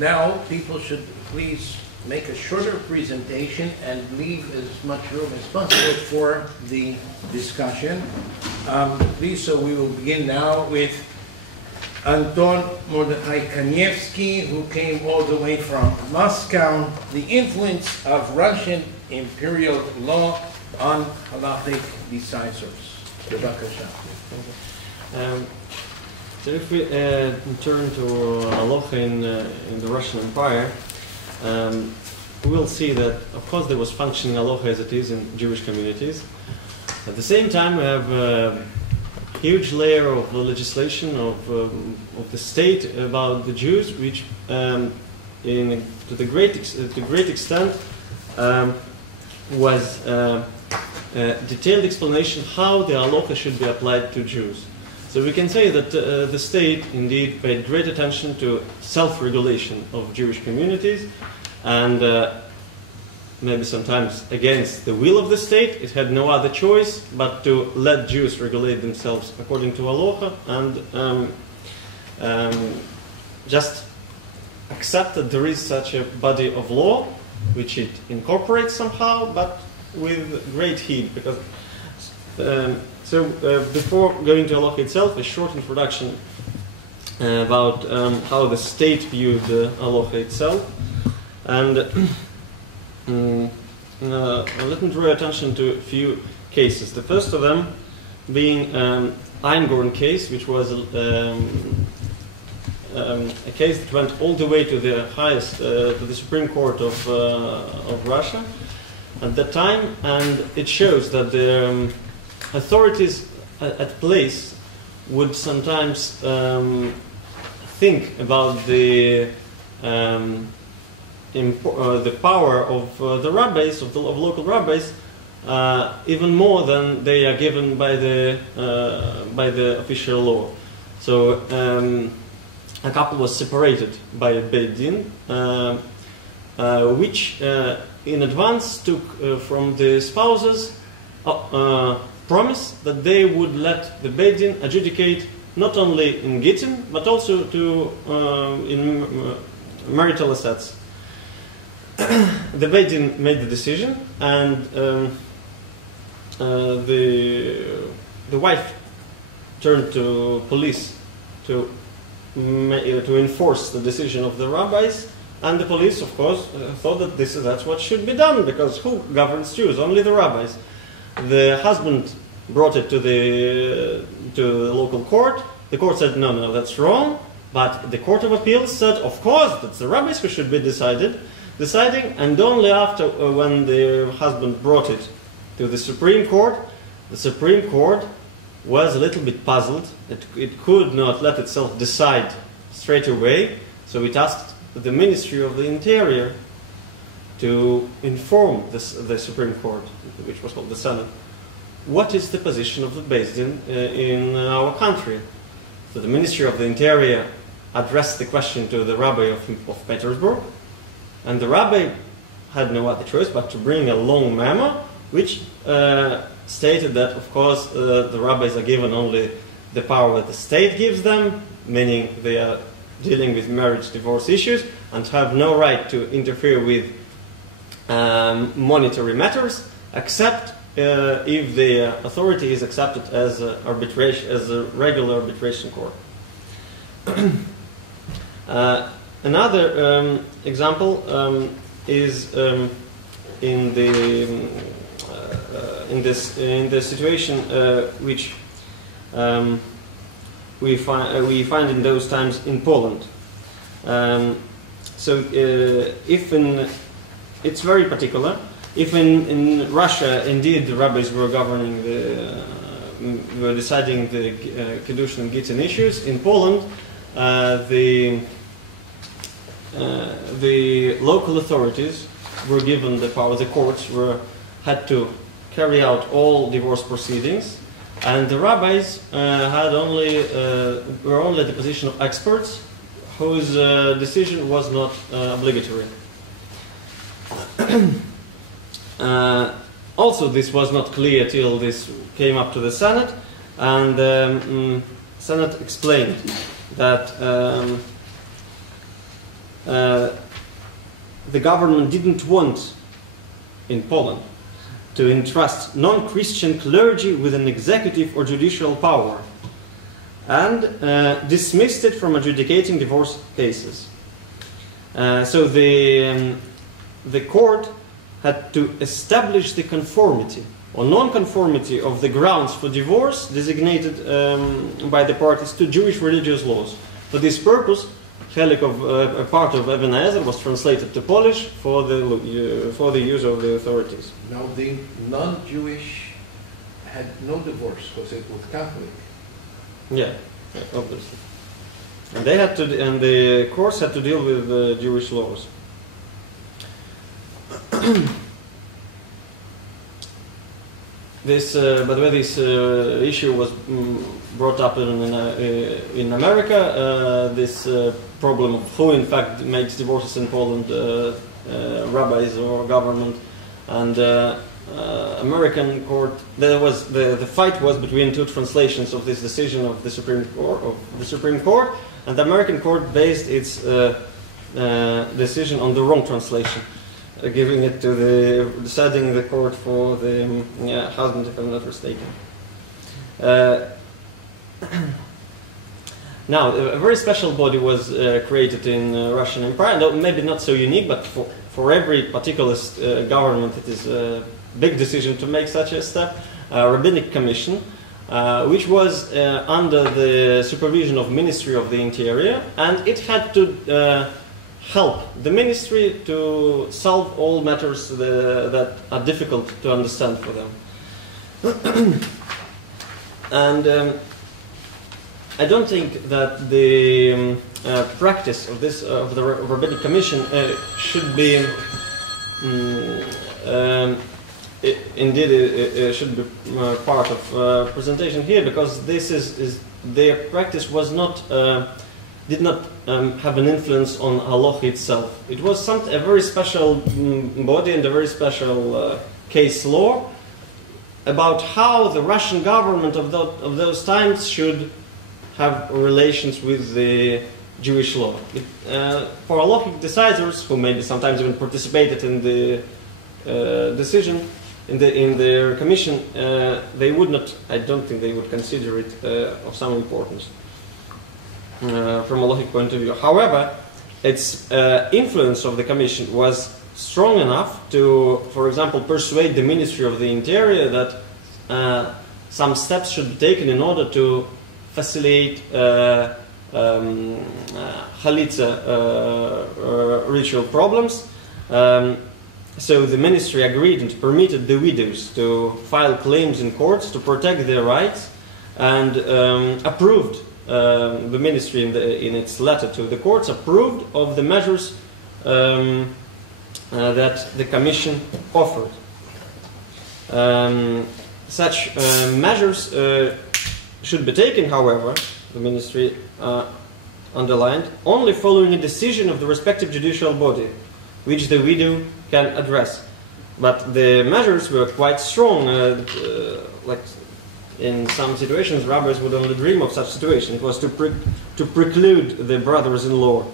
now people should please make a shorter presentation and leave as much room as possible for the discussion. Please, so we will begin now with Anton Mordechai Kanevskiy, who came all the way from Moscow, the influence of Russian Imperial law on Halachic Decisors. So if we turn to halacha in the Russian Empire, we will see that, of course, there was functioning halacha as it is in Jewish communities. At the same time, we have a huge layer of legislation of the state about the Jews, which, to the great extent, was a detailed explanation how the halacha should be applied to Jews. So we can say that the state indeed paid great attention to self-regulation of Jewish communities, and maybe sometimes against the will of the state, it had no other choice but to let Jews regulate themselves according to halacha, and just accept that there is such a body of law, which it incorporates somehow, but with great heed, because before going to halacha itself, a short introduction about how the state viewed halacha itself. And let me draw your attention to a few cases. The first of them being Einborn case, which was a case that went all the way to the highest, to the Supreme Court of Russia at that time, and it shows that the authorities at place would sometimes think about the power of the rabbis, of local rabbis, even more than they are given by the official law. So a couple was separated by a Beit Din, which in advance took from the spouses promise that they would let the Beit Din adjudicate not only in Gittin but also in marital assets. The Beit Din made the decision, and the wife turned to police to enforce the decision of the rabbis, and the police, of course, thought that that's what should be done, because who governs Jews? Only the rabbis. The husband brought it to the local court. The court said, no, that's wrong. But the Court of Appeals said, of course, that's the rabbis who should be deciding, and only after, when the husband brought it to the Supreme Court was a little bit puzzled. It could not let itself decide straight away, so it asked the Ministry of the Interior to inform the Supreme Court, which was called the Senate, what is the position of the Beit Din in our country. So the Ministry of the Interior addressed the question to the rabbi of Petersburg, and the rabbi had no other choice but to bring a long memo, which stated that, of course, the rabbis are given only the power that the state gives them, meaning they are dealing with marriage, divorce issues, and have no right to interfere with monetary matters, except if the authority is accepted as a regular arbitration court. Another example is in the situation which we find in those times in Poland. It's very particular. If in Russia, indeed, the rabbis were governing were deciding the Kedushin and Gittin issues, in Poland, the local authorities were given the power. The courts had to carry out all divorce proceedings, and the rabbis were only at the position of experts, whose decision was not obligatory. Also, this was not clear till this came up to the Senate, and the Senate explained that the government didn't want in Poland to entrust non-Christian clergy with an executive or judicial power, and dismissed it from adjudicating divorce cases. So the court had to establish the conformity or non-conformity of the grounds for divorce designated by the parties to Jewish religious laws. For this purpose, a part of Even HaEzer was translated to Polish for the use of the authorities. Now, the non-Jewish had no divorce because it was Catholic. Yeah, obviously. And they had to, and the courts had to deal with Jewish laws. This, by the way, this issue was brought up in America. This problem of who, in fact, makes divorces in Poland, rabbis or government, and American court. There was the fight was between two translations of this decision of the Supreme Court, and the American court based its decision on the wrong translation, giving it to deciding the court for the husband, if I'm not mistaken. Now, a very special body was created in Russian Empire, though maybe not so unique, but for every particular government it is a big decision to make such a step. Rabbinic Commission, which was under the supervision of Ministry of the Interior, and it had to help the ministry to solve all matters that are difficult to understand for them. And I don't think that the practice of this of the Rabbinic Commission should be it should be part of presentation here, because this is their practice was not did not have an influence on halacha itself. It was a very special body and a very special case law about how the Russian government of those times should have relations with the Jewish law. For Halachic Decisors, who maybe sometimes even participated in the decision, in their commission, they would not, I don't think they would consider it of some importance from a Halachic point of view. However, its influence of the commission was strong enough to, for example, persuade the Ministry of the Interior that some steps should be taken in order to facilitate Chalitza ritual problems. So the ministry agreed and permitted the widows to file claims in courts to protect their rights, and approved the ministry in its letter to the courts approved of the measures that the commission offered. Such measures should be taken, however, the ministry underlined, only following a decision of the respective judicial body, which the widow can address. But the measures were quite strong. Like in some situations, rabbis would only dream of such situation. It was to preclude the brothers-in-law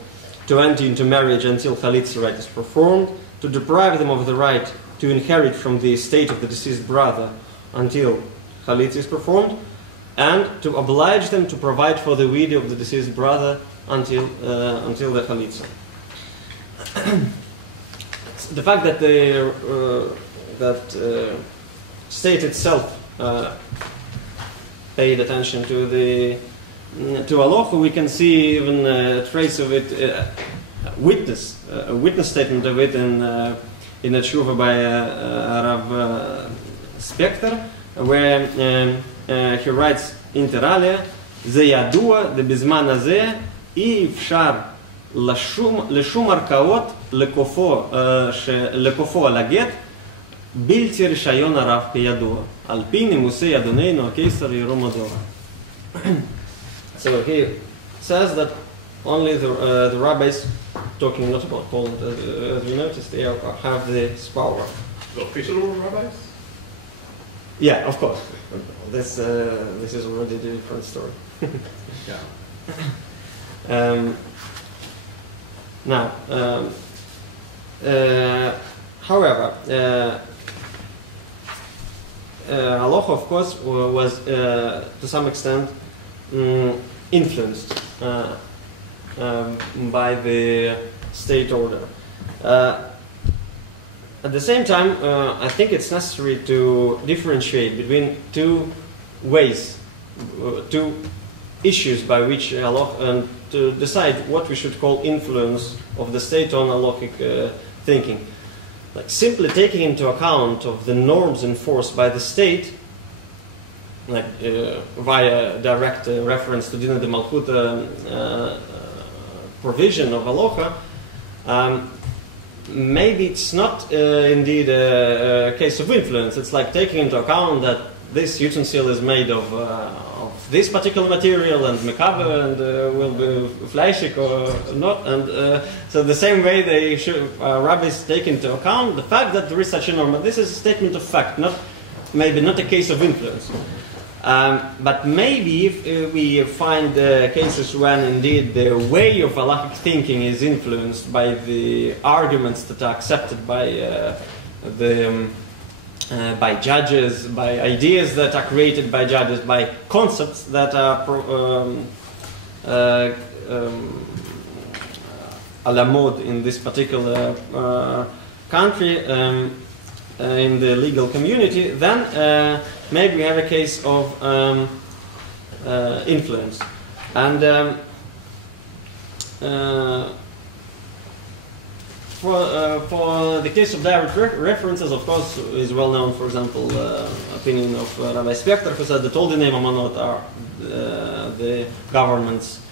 to enter into marriage until Chalitza rite is performed, to deprive them of the right to inherit from the estate of the deceased brother until Chalitza is performed, and to oblige them to provide for the widow of the deceased brother until the Chalitza. The fact that the state itself paid attention to halacha, we can see even a trace of it, a witness statement of it in a tshuva by Rav Spector, where he writes inter alia, "Ze yadua de bizman hazeh אי אפשר לשום ערכאות לקופו על הגט בלתי רישיון הרב כידוע על פי נימוסי אדוננו הקיסר ירום הדור." So he says that only the rabbis, talking not about Poland as we noticed, they have this power. The official rabbis? Yeah, of course. This is already a different story. Yeah. Now, however, halacha, of course, was to some extent influenced by the state order. At the same time, I think it's necessary to differentiate between two ways, two issues by which and to decide what we should call influence of the state on halachic thinking. Like simply taking into account of the norms enforced by the state, like via direct reference to Dina de Malchuta provision of halacha, maybe it's not indeed a case of influence. It's like taking into account that this utensil is made of this particular material and mekabel and will be fleischig or not. And so the same way they should, rabbis take into account the fact that there is such a norm. But this is a statement of fact, maybe not a case of influence. But maybe if we find cases when indeed the way of halachic thinking is influenced by the arguments that are accepted by by judges, by ideas that are created by judges, by concepts that are a la mode in this particular country, in the legal community, then maybe we have a case of influence. And for the case of direct references, of course, is well known, for example, opinion of Rabbi Spector, who said that all the Mamonot are the government's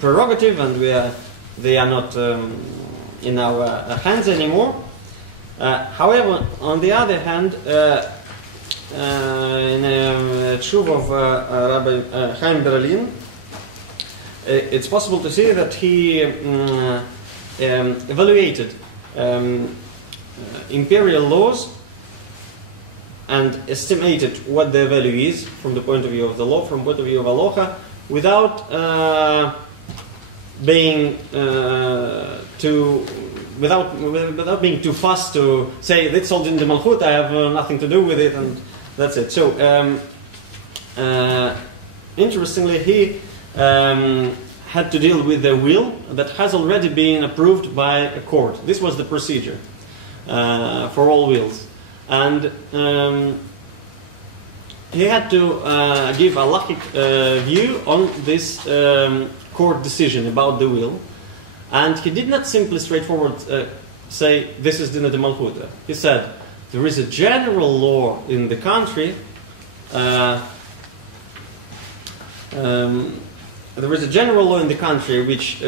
prerogative, and they are not in our hands anymore. However, on the other hand, in a tshuva of Rabbi Chaim Berlin, it's possible to see that he evaluated imperial laws and estimated what their value is from the point of view of the law, from the point of view of halacha, without being without being too fast to say that's all in the Malchut, I have nothing to do with it, and that's it. So interestingly, he had to deal with a will that has already been approved by a court. This was the procedure for all wills. And he had to give a halachic view on this court decision about the will. And he did not simply straightforward say, this is Dina de Malchuta. He said, there is a general law in the country there is a general law in the country which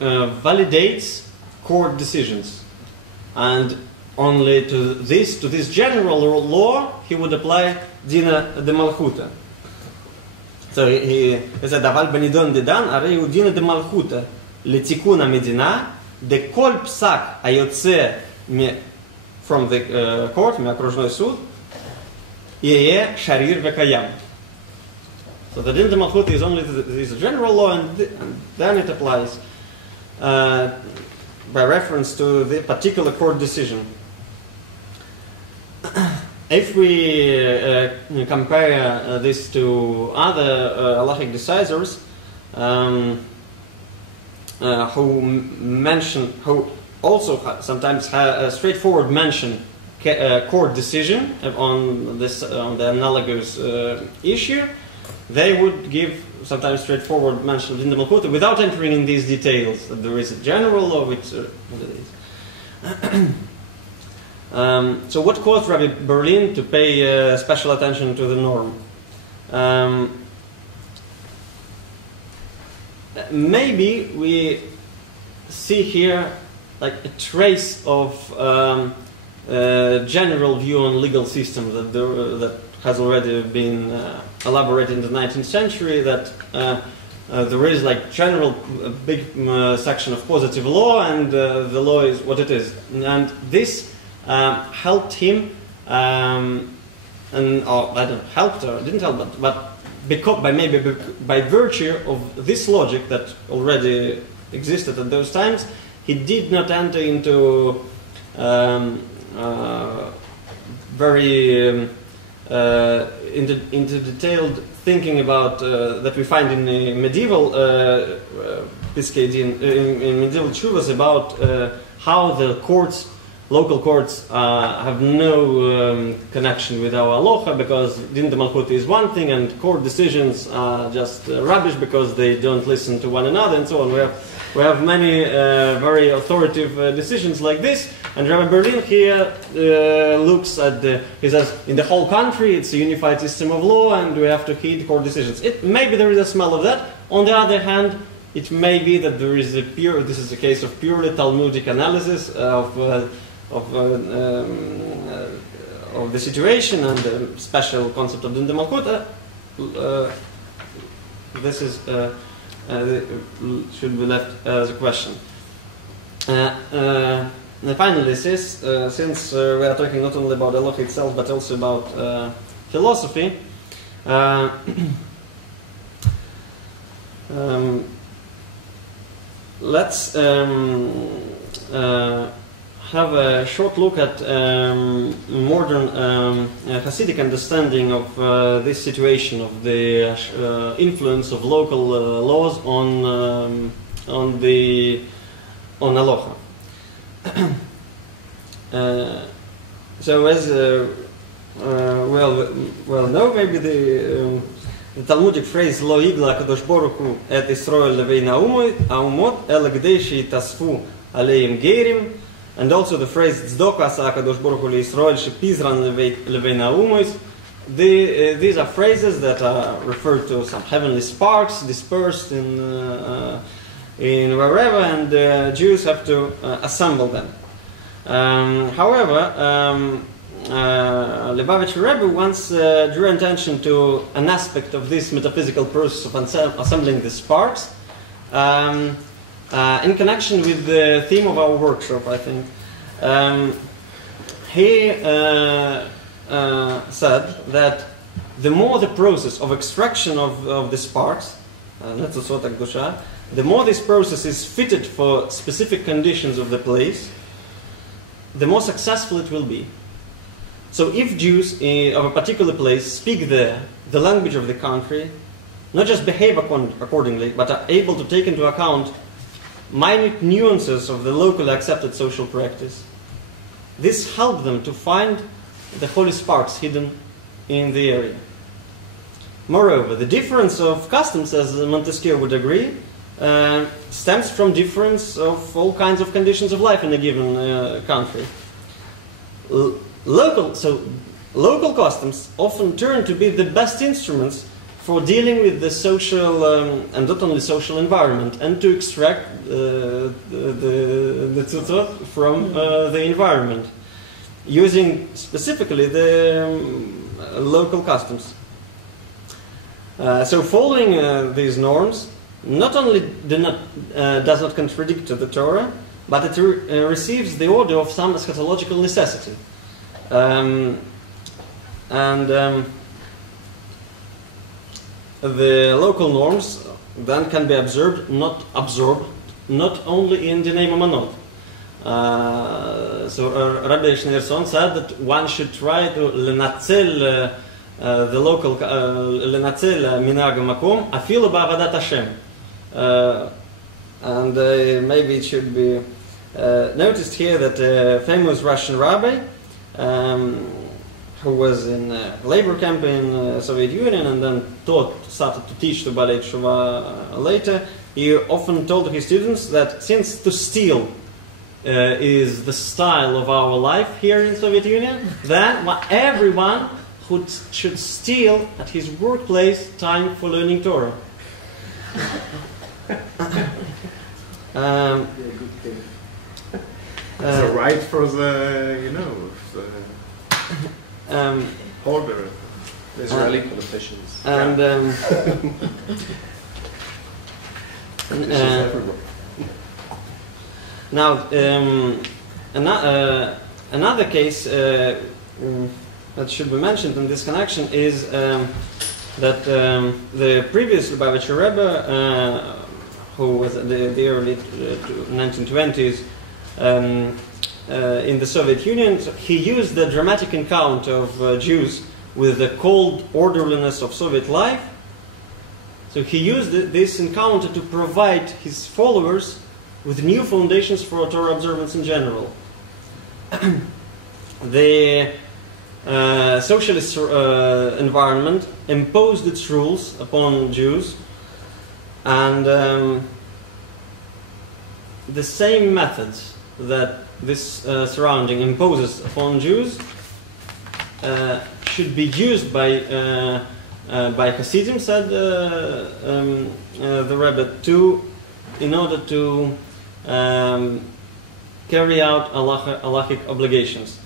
validates court decisions, and only to this general law he would apply Dina de Malchuta. So he said, "Aval benidon dedan arei hu Dina de Malchuta letikun hamedina dekol psak hayotze from the court me'akruzhnoi sud yeh sharir vekayam." So the Din de Malchut is only is a general law, and then it applies by reference to the particular court decision. If we compare this to other Halachic Decisors who also sometimes have a straightforward mention court decision on the analogous issue, they would give sometimes straightforward mention of Din de Malchuta without entering in these details, that there is a general law which what it is. So what caused Rabbi Berlin to pay special attention to the norm? Maybe we see here like a trace of general view on legal system that has already been elaborated in the 19th century, that there is like general big section of positive law, and the law is what it is. And this helped him, and I don't know, helped or didn't help, but by virtue of this logic that already existed at those times, he did not enter into very into detailed thinking about that we find in the medieval Piskei in medieval Tshuvas about how the courts, local courts, have no connection with our halacha, because din de malchut is one thing and court decisions are just rubbish because they don't listen to one another and so on. We have many very authoritative decisions like this, and Rabbi Berlin here looks at he says in the whole country it's a unified system of law and we have to heed court decisions. Maybe there is a smell of that. On the other hand, it may be that there is this is a case of purely Talmudic analysis of the situation and the special concept of din de malchut. This is should be left as a question. And finally, since we are talking not only about halacha itself but also about philosophy, let's have a short look at modern Hasidic understanding of this situation, of the influence of local laws on halacha. So as well know, maybe the Talmudic phrase "Lo yigla Kadosh Baruch Hu et Yisrael levein ha'umot el gedei sheyitasfu aleim geirim," and also the phrase "Tzedok asa Kadosh Baruch Hu leYisrael shepizran levein ha'umos." These are phrases that are referred to some heavenly sparks dispersed in wherever, and Jews have to assemble them. However, Lubavitcher Rebbe once drew attention to an aspect of this metaphysical process of assembling the sparks in connection with the theme of our workshop, I think. He said that the more the process of extraction of the sparks, the more this process is fitted for specific conditions of the place, the more successful it will be. So if Jews of a particular place speak the language of the country, not just behave accordingly, but are able to take into account minute nuances of the locally accepted social practice, this helps them to find the holy sparks hidden in the area. Moreover, the difference of customs, as Montesquieu would agree, stems from difference of all kinds of conditions of life in a given country. Local customs often turn to be the best instruments for dealing with the social and not only social environment, and to extract the tzuzot from the environment, using specifically the local customs. So following these norms not only does not contradict the Torah, but it receives the order of some eschatological necessity. The local norms then can be absorbed not only in the name Amanot. So Rabbi Schneerson said that one should try to lenatzel the local lenatzel minhag makom afilu ba'avadat Hashem. And maybe it should be noticed here that a famous Russian rabbi who was in a labor camp in Soviet Union and then started to teach the Balei Tshuva later, he often told his students that since to steal is the style of our life here in Soviet Union, then everyone should steal at his workplace time for learning Torah. It's a right for the, holder. Israeli politicians. And now, another case that should be mentioned in this connection is that the previous Lubavitcher Rebbe who was the early 1920s in the Soviet Union, he used the dramatic encounter of Jews with the cold orderliness of Soviet life. So he used this encounter to provide his followers with new foundations for Torah observance in general. The socialist environment imposed its rules upon Jews, and the same methods that this surrounding imposes upon Jews should be used by Hasidim, said the Rebbe, in order to carry out halachic obligations.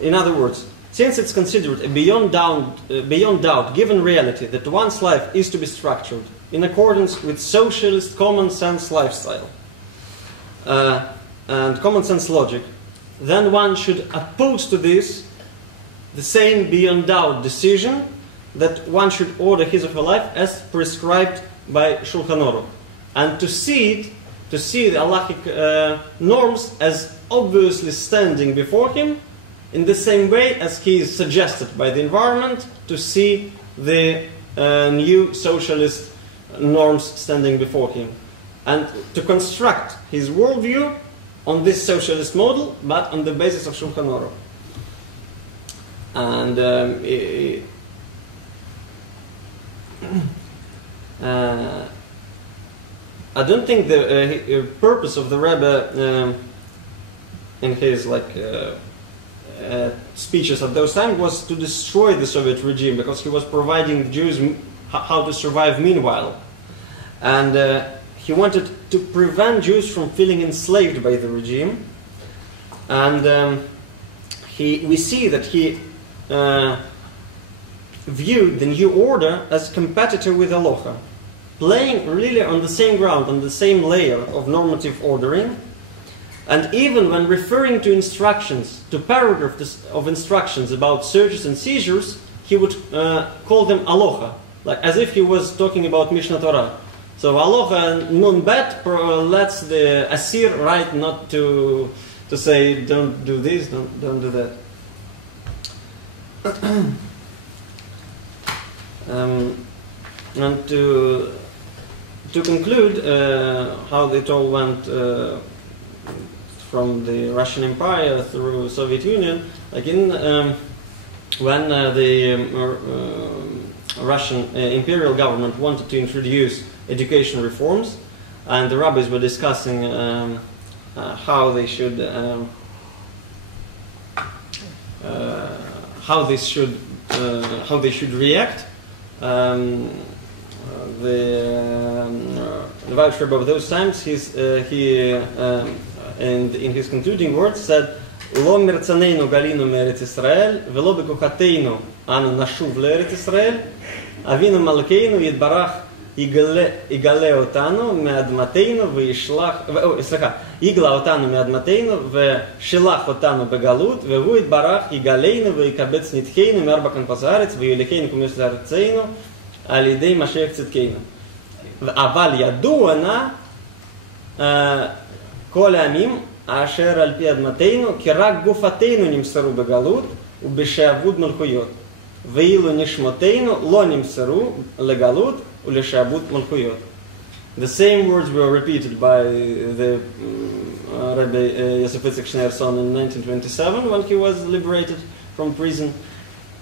In other words, since it's considered a beyond doubt given reality that one's life is to be structured in accordance with socialist common sense lifestyle and common sense logic, then one should oppose to this the same beyond doubt decision that one should order his or her life as prescribed by Shulchan Aruch, and to see the halachic norms as obviously standing before him, in the same way as he is suggested by the environment to see the new socialist norms standing before him, and to construct his worldview on this socialist model, but on the basis of Shulchan Aruch. And I don't think the purpose of the Rebbe in his speeches at those times was to destroy the Soviet regime, because he was providing the Jews how to survive meanwhile, and he wanted to prevent Jews from feeling enslaved by the regime. And we see that he viewed the new order as competitor with Aloha, playing really on the same ground, on the same layer of normative ordering. And even when referring to instructions, to paragraphs of instructions about searches and seizures, he would call them Aloha, like as if he was talking about Mishnah Torah. So Aloha nun bet lets the Asir right not to say don't do this, don't do that. And to conclude how it all went from the Russian Empire through Soviet Union, like when the Russian Imperial government wanted to introduce education reforms, and the rabbis were discussing how they should react. The Vice Rebbe of those times, and in his concluding words said, "Lo mirtzaneinu galinu me'eretz Yisrael, velo bekuchateinu anu nashuv le'eretz Yisrael, avinu malkeinu yitbarach yigale otanu me'admateinu yigla otanu me'admateinu ve'shilach otanu begalut ve'hu yitbarach yigaleinu ve'yikabetz nitcheinu me'arba kanfas haaretz ve'yulecheinu kumis la'aretzeinu al yidei Mashiach tzidkeinu. Aval yadua na כל העמים אשר על פי אדמתנו כי רק גופתנו נמסרו בגלות ובשעבוד מלכויות ואילו נשמותינו לא נמסרו לגלות ולשעבוד מלכויות. The same words were repeated by the Rebbe Yosef Yitzchak Schneerson in 1927 when he was liberated from prison.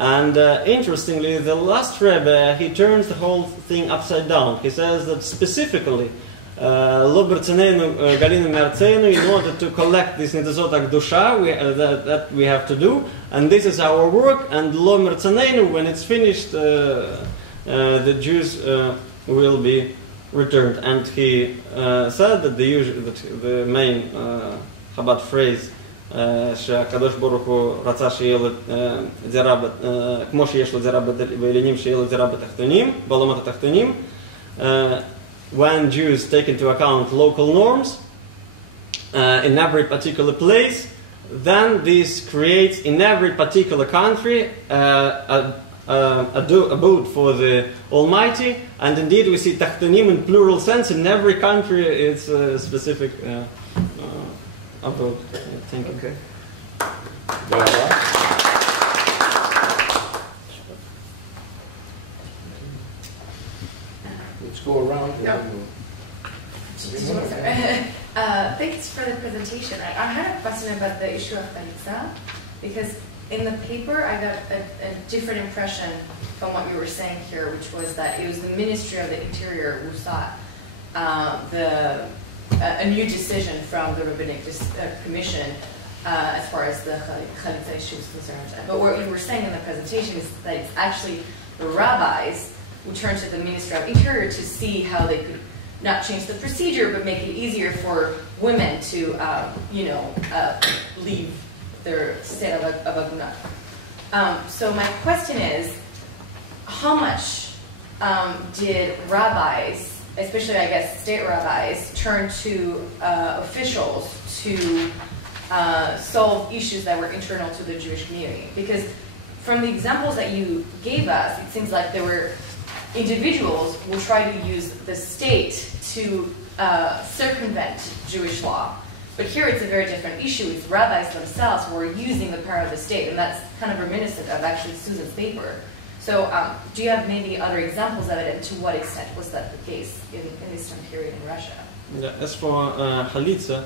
And interestingly, the last Rebbe, he turns the whole thing upside down. He says that specifically in order to collect this nitazot akdusha that we have to do, and this is our work, and lo mertzaneinu, when it's finished, the Jews will be returned. And he said that the main Chabad phrase שהקדוש ברוך הוא רצה שיהיה לו זרע, כמו שיש לו זרע בעליונים, שיהיה לו זרע בתחתונים, בעולמות התחתונים. When Jews take into account local norms in every particular place, then this creates in every particular country a abode for the Almighty, and indeed we see tachtonim in plural sense. In every country it's a specific abode. Thank you. Okay. Let's go around. Yeah. Thanks for the presentation. I had a question about the issue of Chalitza, because in the paper I got a different impression from what you were saying here, which was that it was the Ministry of the Interior who sought a new decision from the Rabbinic Commission as far as the Chalitza issue is concerned. But what you were saying in the presentation is that it's actually the rabbis who turned to the Ministry of Interior to see how they could not change the procedure, but make it easier for women to, leave their state of Agunah. So my question is, how much did rabbis, especially I guess state rabbis, turn to officials to solve issues that were internal to the Jewish community? Because from the examples that you gave us, it seems like there were individuals will try to use the state to circumvent Jewish law. But here it's a very different issue. It's rabbis themselves who are using the power of the state, and that's kind of reminiscent of actually Susan's paper. So do you have maybe other examples of it, and to what extent was that the case in this time period in Russia? Yeah, as for Chalitza,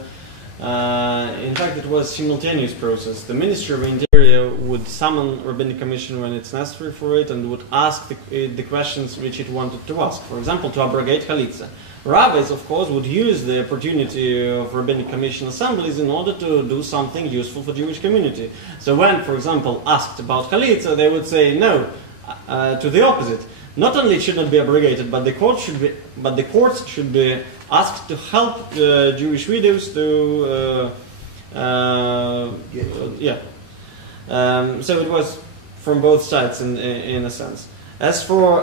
in fact it was a simultaneous process. The Ministry of Interior would summon Rabbinic Commission when it's necessary for it, and would ask the questions which it wanted to ask. For example, to abrogate Chalitza. Rabbis, of course, would use the opportunity of Rabbinic Commission assemblies in order to do something useful for Jewish community. So when, for example, asked about Chalitza, they would say no, to the opposite. Not only it should not be abrogated, but the courts should be asked to help Jewish widows to so it was from both sides in a sense. As for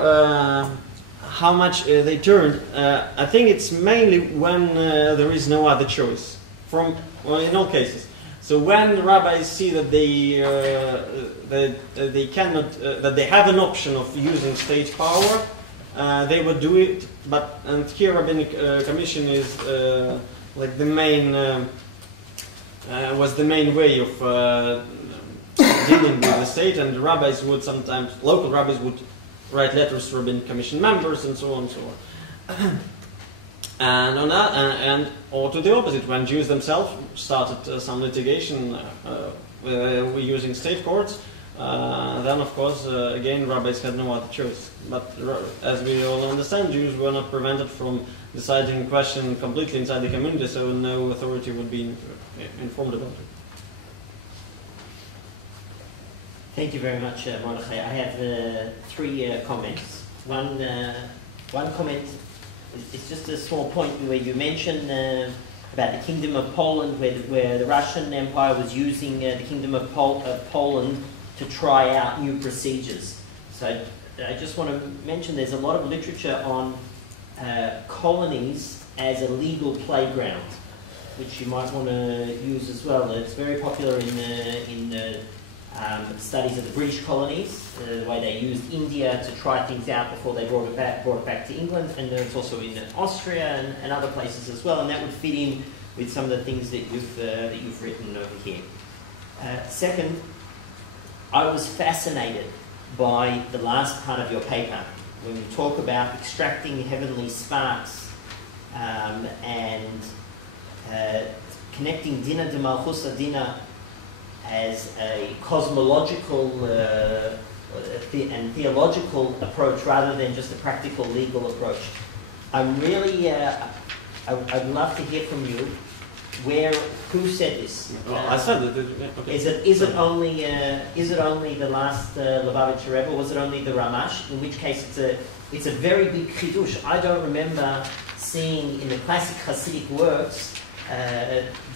how much they turned, I think it's mainly when there is no other choice. In all cases. So when rabbis see that they cannot, that they have an option of using state power, they would do it. And here Rabbinic Commission is like the main was the main way of dealing with the state, and the rabbis would sometimes, local rabbis would write letters to Rabbinic Commission members and so on and so on. And on that, or to the opposite, when Jews themselves started some litigation using state courts, then of course again rabbis had no other choice. But as we all understand, Jews were not prevented from deciding a question completely inside the community, so no authority would be informed about it. Thank you very much, Mordechai. I have three comments. One comment is just a small point where you mentioned about the Kingdom of Poland, where the Russian Empire was using the Kingdom of Poland to try out new procedures. So I just want to mention there's a lot of literature on colonies as a legal playground, which you might want to use as well. It's very popular in studies of the British colonies, the way they used India to try things out before they brought it back to England, and it's also in Austria and other places as well, and that would fit in with some of the things that you've written over here. Second, I was fascinated by the last part of your paper, when you talk about extracting heavenly sparks and connecting Dina de Malchus Dina as a cosmological and theological approach rather than just a practical legal approach. I'm really, I'd love to hear from you. Who said this? I said it. Okay. Is it only the last Lubavitcher Rebbe, or was it only the Ramash? In which case, it's a very big chidush. I don't remember seeing in the classic Hasidic works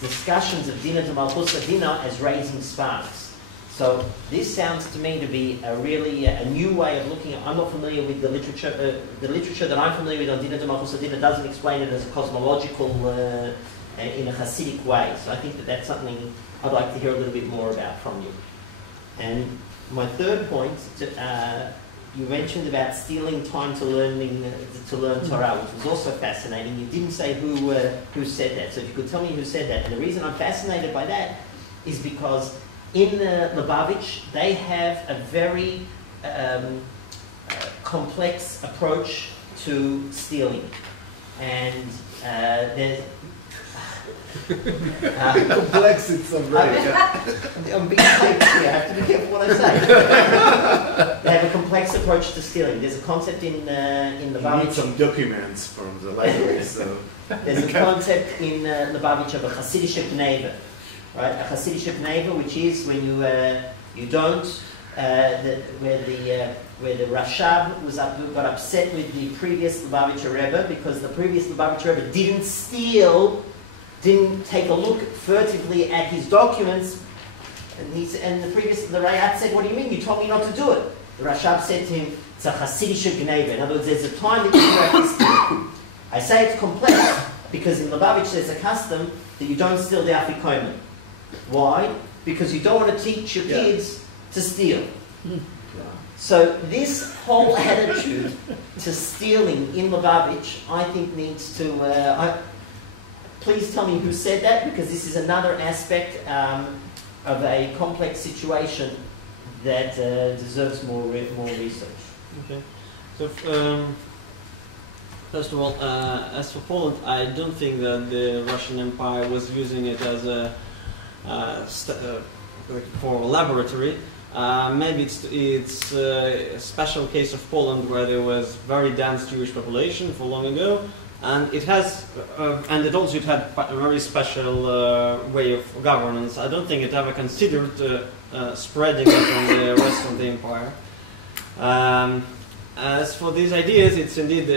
discussions of Dina to Malchus Dina as raising sparks. So this sounds to me to be a new way of looking at. I'm not familiar with the literature. The literature that I'm familiar with on Dina to Malchus Dina doesn't explain it as a cosmological in a Hasidic way. So I think that's something I'd like to hear a little bit more about from you. And My third point, you mentioned about stealing time to learn Torah, which was also fascinating. You didn't say who said that, so if you could tell me who said that. And the reason I'm fascinated by that is because in Lubavitch, they have a very complex approach to stealing. And there's... Complex, it's a very... I'm being clear, I have to be careful what I say. They have a complex approach to stealing. There's a concept in You Lubavitch... need some documents from the library, so... There's a concept in Lubavitch of a Hasidic neighbor, right? A Hasidic neighbor, which is when you don't, where the Rashab got upset with the previous Lubavitcher Rebbe because the previous Lubavitcher Rebbe didn't take a look furtively at his documents, and the Rayat said, "What do you mean? You told me not to do it." The Rashab said to him, "It's a Hasidic neighbor." In other words, there's a time that you have to steal. I say it's complex because in Lubavitch there's a custom that you don't steal the afikomen. Why? Because you don't want to teach your kids to steal. So this whole attitude to stealing in Lubavitch, I think needs to... please tell me who said that, because this is another aspect of a complex situation that deserves more research. Okay. So, first of all, as for Poland, I don't think that the Russian Empire was using it as for a laboratory. Maybe it's a special case of Poland where there was very dense Jewish population for long ago, and it has, and it also had a very special way of governance. I don't think it ever considered spreading it on the rest of the empire. As for these ideas, it's indeed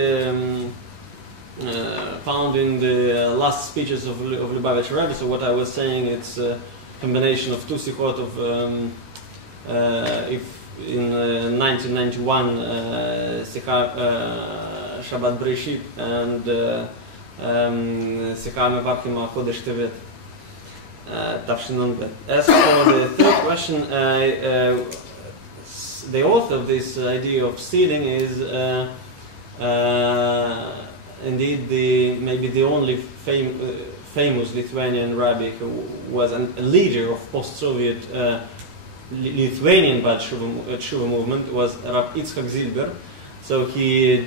found in the last speeches of Lubavitch Rebbe. So what I was saying, it's a combination of two sichot of if in 1991 Sikha Shabbat Breshit and Sikha Mevarkim HaKodesh Tevet Tafshinon Bet. As for the third question, the author of this idea of stealing is indeed maybe the only famous Lithuanian rabbi who was a leader of post-Soviet Lithuanian Tshuva movement, was Rav Yitzchak Zilber. So he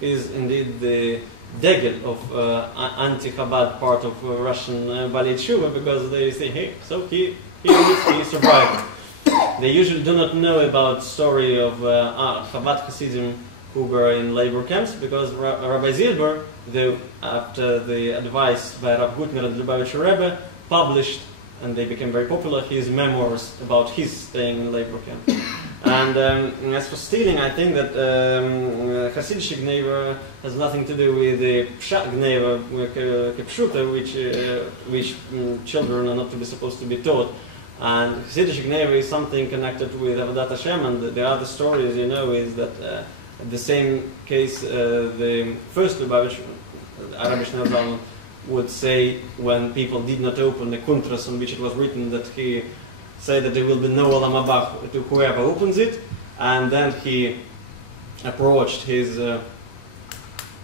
is indeed the degel of anti-Chabad part of Russian Balei Tshuva, because they say, hey, so he survived. They usually do not know about story of Chabad Hasidim who were in labor camps, because Rabbi Zilber, after the advice by Rav Gutner and Lubavitcher Rebbe, published, and they became very popular, his memoirs about his staying in labor camp. And as for stealing, I think that Hasidic Gneva has nothing to do with the Pshat Gneva, Kepshuta, which children are not supposed to be taught. And Hasidic Gneva is something connected with Avodat Hashem, and the other stories, is that the same case, the first Lubavitch, Arabic Nazal, would say when people did not open the kuntras on which it was written, that he said that there will be no Olam Haba to whoever opens it, and then he approached his, I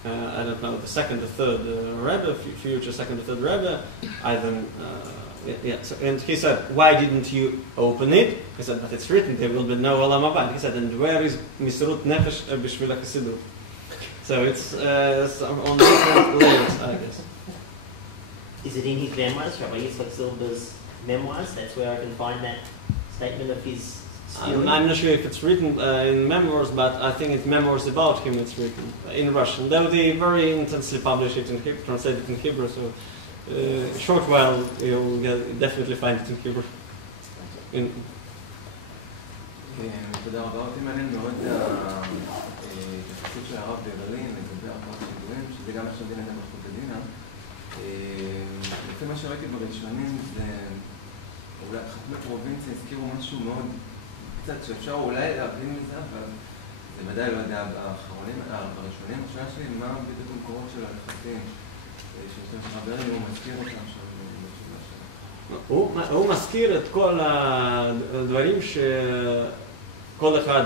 don't know, the second or third Rebbe, future second or third Rebbe, and he said, why didn't you open it? He said, but it's written, there will be no Olam Haba. He said, and where is Misrut Nefesh B'Shvil HaChasidut? So it's on different layers, I guess. Is it in his memoirs, Rabbi Yitzchak Zilber's memoirs? That's where I can find that statement of his stealing. I'm not sure if it's written in memoirs, but I think it's memoirs about him. It's written in Russian. Though they very intensely publish it in Hebrew, translate it in Hebrew. So a short while you'll definitely find it in Hebrew. תודה רבה. אותי מעניין מאוד ההתייחסות של הרב ברלין לגבי ארבעת שידורים, שזה גם עכשיו דין אדם בחוק הדינה. לפי מה שראיתי בראשונים, זה אולי חכמי פרובינציה הזכירו משהו מאוד קצת שאפשר אולי להבין מזה, אבל זה ודאי לא יודע בראשונים. השאלה שלי, מה בדיוק המקורות של היחסים של הרב ברלין, הוא מזכיר אותם שם בתשובה שלו? הוא מזכיר את כל הדברים שכל אחד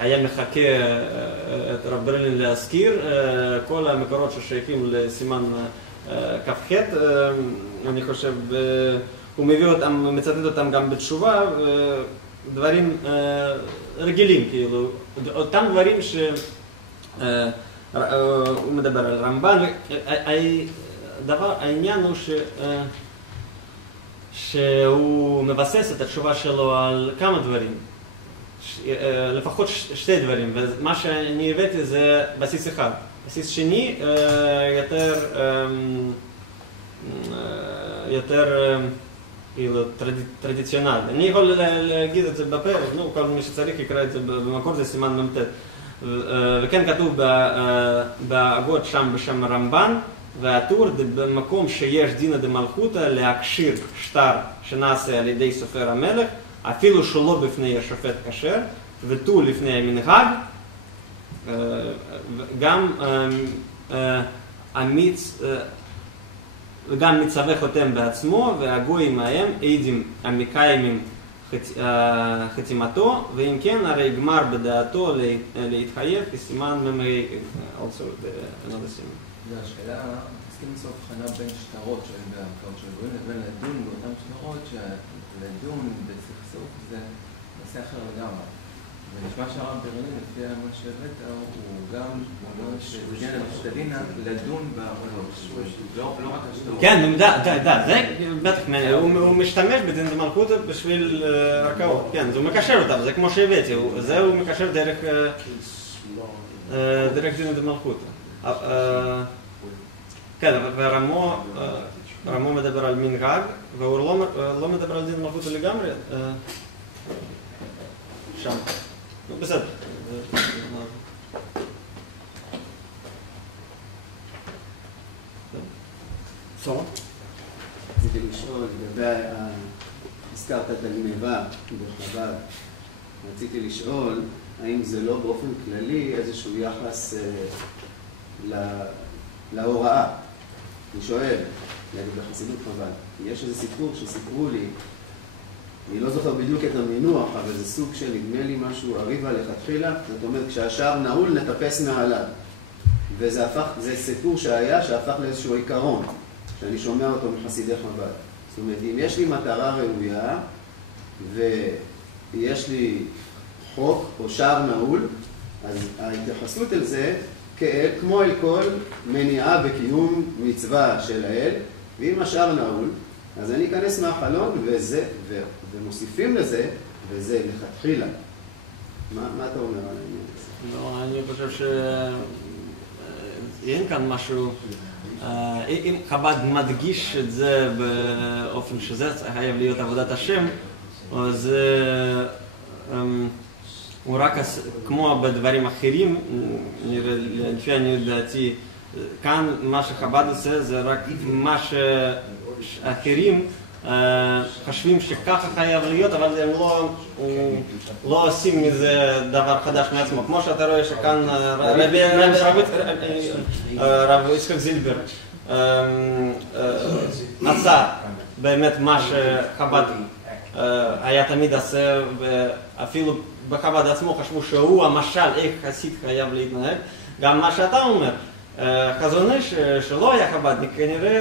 היה מחכה את רב ברלין להזכיר, כל המקורות ששייכים לסימן כ"ח, אני חושב, הוא מביא אותם, מצטט אותם גם בתשובה, דברים רגילים, כאילו, אותם דברים הוא מדבר על רמב"ן, העניין הוא שהוא מבסס את התשובה שלו על כמה דברים, לפחות שתי דברים, ומה שאני הבאתי זה בסיס אחד. בסיס שני יותר כאילו טרדיציונלי. אני יכול להגיד את זה בפרק, כל מי שצריך יקרא את זה במקור, זה סימן מ"ט. וכן כתוב באגות שם בשם רמב"ן, והטור במקום שיש דינא דמלכותא להכשיר שטר שנעשה על ידי סופר המלך, אפילו שלא בפני השופט כשר, ותו לפני המנהג, גם מצווה חותם בעצמו, והגויים ההם עדים המקיימים חתימתו, ואם כן, הרי גמר בדעתו להתחייב כסימן ממרי, also another סימן. השאלה, צריכים למצוא הבחנה בין שטרות שהן בהרכאות של הגויים לבין לדון באותן שטרות שלדון בסכסוך זה נושא אחר לגמרי. ונשמע שהרב ברלין, לפי מה שהבאת, הוא גם אומר שזה דין לדון בהרכאות, לא רק השטרות. כן, זה בטח, הוא משתמש בדין דמלכותא בשביל ערכאות, כן, הוא מקשר אותם, זה כמו שהבאתי, זה הוא מקשר דרך דין דמלכותא. כן, ורמו מדבר על מנהג, והוא לא מדבר על דין מלכותא לגמרי, שם. בסדר. רציתי לשאול, לגבי הזכרת את הגניבה בחב"ד, רציתי לשאול האם זה לא באופן כללי איזשהו יחס להוראה. אני שואל, בחסידות חב"ד, כי יש איזה סיפור שסיפרו לי, אני לא זוכר בדיוק את המינוח, אבל זה סוג של נדמה לי משהו הריבה לכתחילה, זאת אומרת, כשהשער נעול נטפס מעליו. וזה סיפור שהפך לאיזשהו עיקרון, שאני שומע אותו מחסידי חב"ד. זאת אומרת, אם יש לי מטרה ראויה, ויש לי חוק או שער נעול, אז ההתייחסות אל זה כמו אל כל מניעה בקיום מצווה של האל, ואם השער נעול, אז אני אכנס מהחלון ומוסיפים לזה, וזה לכתחילה. מה אתה אומר על העניין הזה? לא, אני חושב שאין כאן משהו, אם חב"ד מדגיש את זה באופן שזה חייב להיות עבודת השם, אז הוא רק כמו בדברים אחרים, לפי אני לדעתי, כאן מה שחב"ד עושה זה רק מה שאחרים חושבים שככה חייב להיות, אבל הם לא עושים מזה דבר חדש מעצמו. כמו שאתה רואה שכאן רב יצחק זילבר עשה באמת מה שחב"ד היה תמיד עושה, ואפילו בחב"ד עצמו חשבו שהוא המשל איך חסיד חייב להתנהג. גם מה שאתה אומר, חזון איש שלא היה חב"דניק, כנראה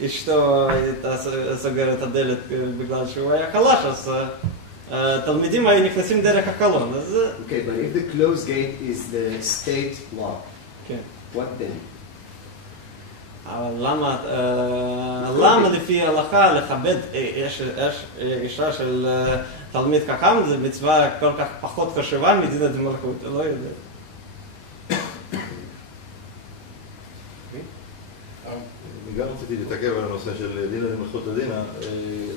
כשאשתו הייתה סוגרת את הדלת בגלל שהוא היה חלש, אז תלמידים היו נכנסים דרך החלון. Okay, but if the closed gate is the state law, what then? אבל למה לפי ההלכה לכבד אישה של תלמיד חכם זה מצווה כל כך פחות חשובה מדין דמלכותא? לא יודע. אני גם רציתי להתעכב על הנושא של דינא דמלכותא דינא.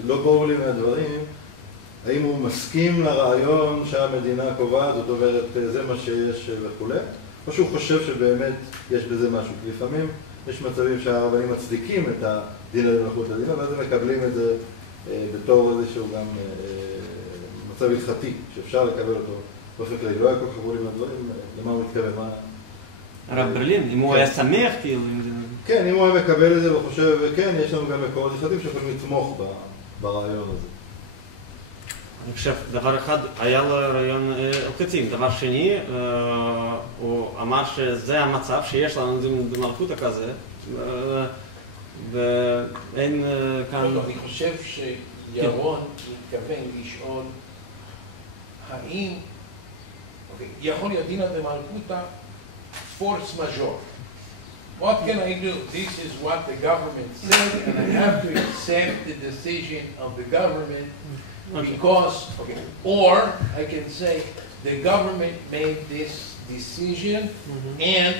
לא ברור לי מהדברים האם הוא מסכים לרעיון שהמדינה קובעת, זאת אומרת זה מה שיש וכו', או שהוא חושב שבאמת יש בזה משהו. לפעמים יש מצבים שהרבנים מצדיקים את הדינא דמלכותא דינא, ואז הם מקבלים את זה בתור איזשהו גם מצב הלכתי, שאפשר לקבל אותו באופן כללי. לא היה כל כך ברור לי מהדברים, למה הוא מתכוון, מה... הרב ברלין, אם הוא היה שמח כאילו... כן, אם הוא היה מקבל את זה וחושב, כן, יש לנו גם מקורות הלכתיים שיכולים לתמוך ברעיון הזה. אני חושב, דבר אחד, היה לו רעיון הלכתי. דבר שני, הוא אמר שזה המצב שיש לנו דמלכותא כזה, ואין כאן... אני חושב שירון מתכוון לשאול האם יכול להיות דינא דמלכותא force majeure. What can I do? This is what the government said, and I have to accept the decision of the government because, or I can say the government made this decision, and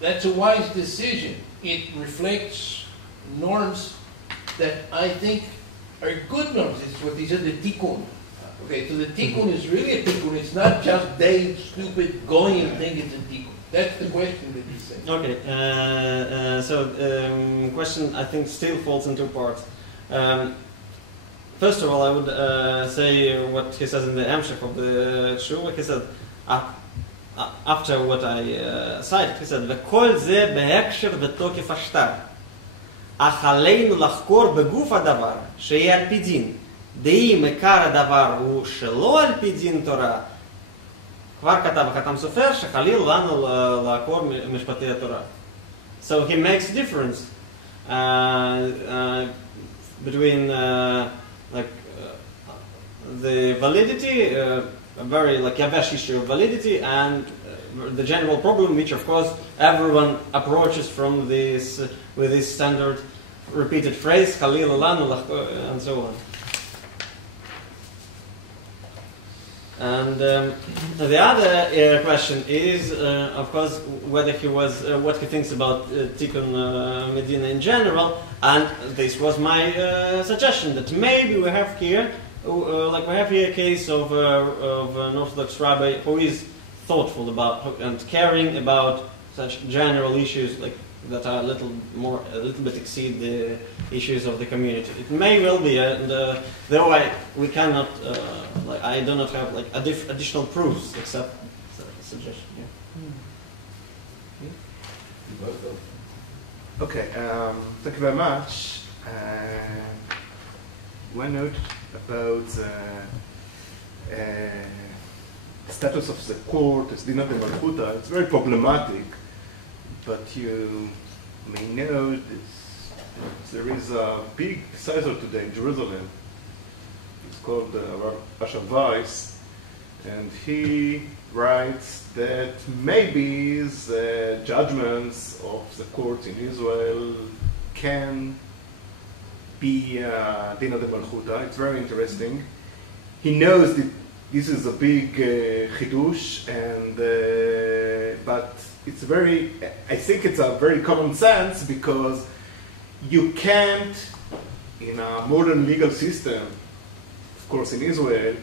that's a wise decision. It reflects norms that I think are good norms. It's what he said, the tikkun. Okay, so the tikkun is really a tikkun. It's not just Dave, stupid, going and think it's a tikkun. That's the question that he said. Okay, so question I think still falls in two parts. First of all, I would say what he says in the Amshach of the Shuvah. He said, after what I cited, he said, וכל זה בהקשר ותוקף השטר. אך עלינו לחקור בגוף הדבר, שיהיה על פי דין. דאם עיקר הדבר הוא שלא על פי דין תורה, כבר כתב החתם סופר שחליל לנו לעקור משפטי התורה. So he makes a difference between the validity, a very yavesh issue of validity, and the general problem, which of course everyone approaches from this with this standard repeated phrase, Khalil Lanu, and so on. And the other question is, of course, whether he was what he thinks about Tikkun Medina in general. And this was my suggestion that maybe we have here, a case of an Orthodox rabbi who is thoughtful about and caring about such general issues that are a little bit exceed the issues of the community. It may well be, and though we cannot, I do not have additional proofs except the suggestion. Yeah. Okay, thank you very much. One note about the status of the court as Dinah de Malchuta. It's very problematic, but you may know this. There is a big decisor today in Jerusalem. It's called Asher Weiss, and he writes that maybe the judgments of the courts in Israel can be Dinah de Malchuta. It's very interesting. He knows that this is a big chidush, and but it's I think it's a very common sense, because you can't, in a modern legal system, of course in Israel,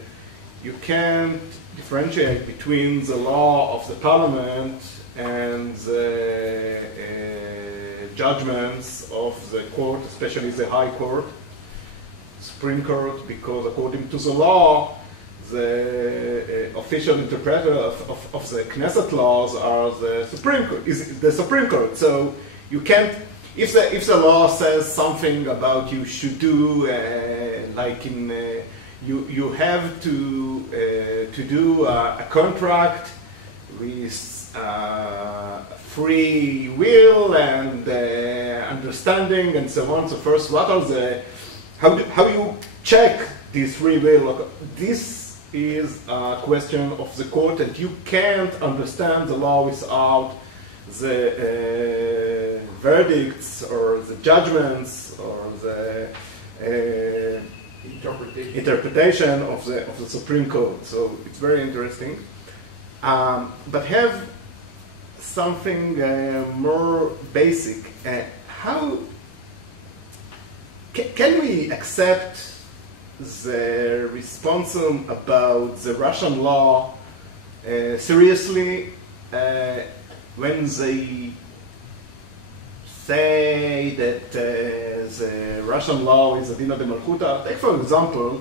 you can't differentiate between the law of the parliament and the judgments of the court, especially the High Court, Supreme Court, because according to the law, the official interpreter of the Knesset laws are the Supreme Court. So you can't, if the law says something about you should do, you have to do a contract with free will and understanding and so on. So first, what are how you check this free will? This is a question of the court, and you can't understand the law without the verdicts or the judgments or the interpretation of the Supreme Court. So it's very interesting. But have something more basic. How can we accept the responsum about the Russian law seriously when they say that the Russian law is a Dinah de Malchuta? Take, for example,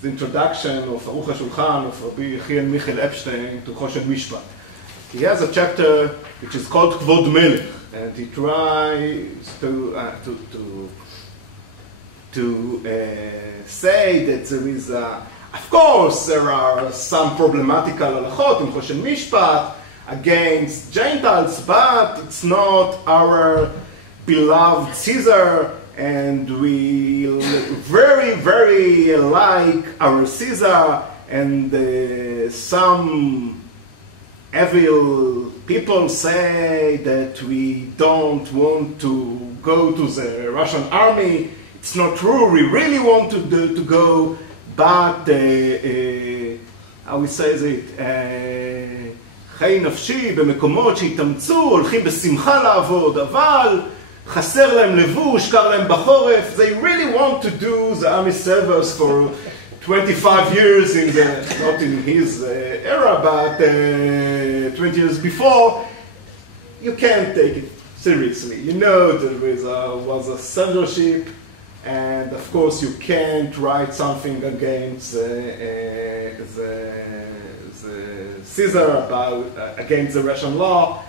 the introduction of Aruch HaShulchan of Rabbi Yechiel Michael Epstein to Choshen Mishpat. He has a chapter which is called Kvod Melech, and he tries to say that there is of course there are some problematical halachot in Choshen Mishpat against Gentiles, but it's not our beloved Caesar, and we very, very like our Caesar, and some evil people say that we don't want to go to the Russian army. It's not true, we really want to go, but how we say it, חי נפשי במקומות שהתאמצו, הולכים בשמחה לעבוד, אבל חסר להם לבוש, קר להם בחורף. They really want to do the army service for 25 years in the, not in his era, but 20 years before. You can't take it seriously. You know there was a censorship, and of course you can't write something against the Caesar about against the Russian law.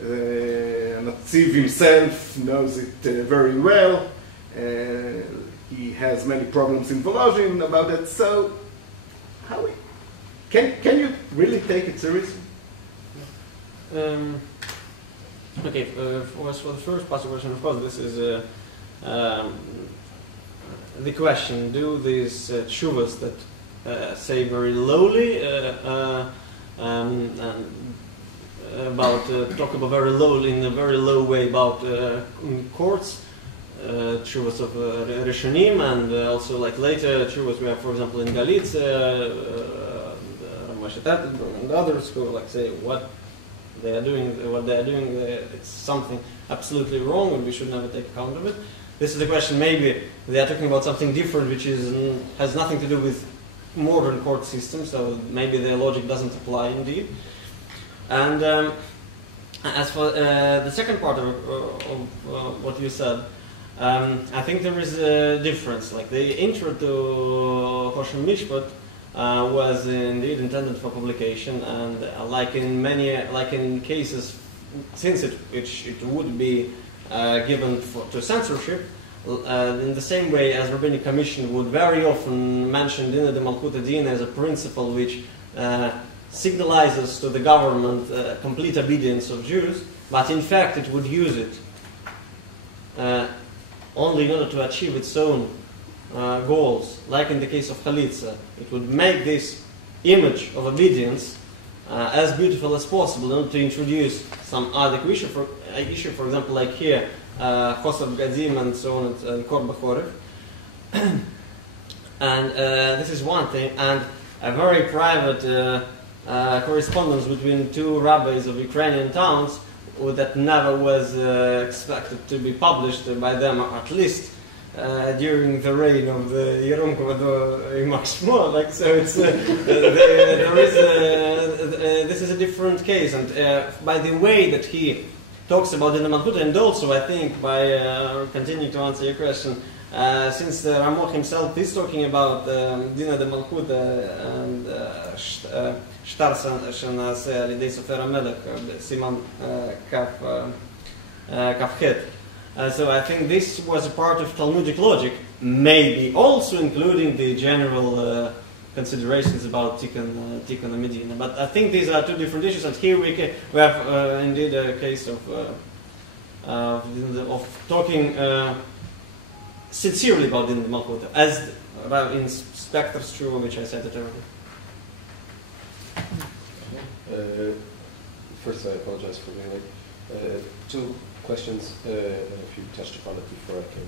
Naziv himself knows it very well. He has many problems in Volozhin about it. So, can you really take it seriously? Okay, for the first part of the question, of course, this is the question: do these tshuvas that say very lowly about talk about very low in a very low way about courts, tshuvas of Rishonim, and also like later tshuvas we have, for example, in Galitza, and others who like say what they are doing, it's something absolutely wrong, and we should never take account of it. This is the question. Maybe they are talking about something different, which has nothing to do with modern court system, so maybe their logic doesn't apply indeed. And as for the second part of what you said, I think there is a difference. Like the intro to Choshen Mishpat was indeed intended for publication, and like in cases, since it would be given to censorship, in the same way as Rabbinic Commission would very often mention Dina de Malchut Din as a principle which signalizes to the government complete obedience of Jews, but in fact it would use it only in order to achieve its own goals, like in the case of Chalitza. It would make this image of obedience as beautiful as possible in order to introduce some other issue, for example, like here, Chosar Bgadim and so on, and Kor B'Choref. And this is one thing, and a very private correspondence between two rabbis of Ukrainian towns that never was expected to be published by them, at least during the reign of the Yerom Kovado Imach Shmuel. Like, so it's this is a different case, and by the way that he talks about Dina Malchut, and also I think by continuing to answer your question, since Ramok himself is talking about Dina de Malchut and Shtar Shenase Al Yedei Sofer HaMelech, Siman Kafchet. So I think this was a part of Talmudic logic, maybe also including the general considerations about Tikkun Medina. But I think these are two different issues, and here we have indeed a case of talking sincerely about Din Malchut, as in Spector's True, which I said it earlier. First, I apologize for being late. Two questions, and if you touched upon it before, I can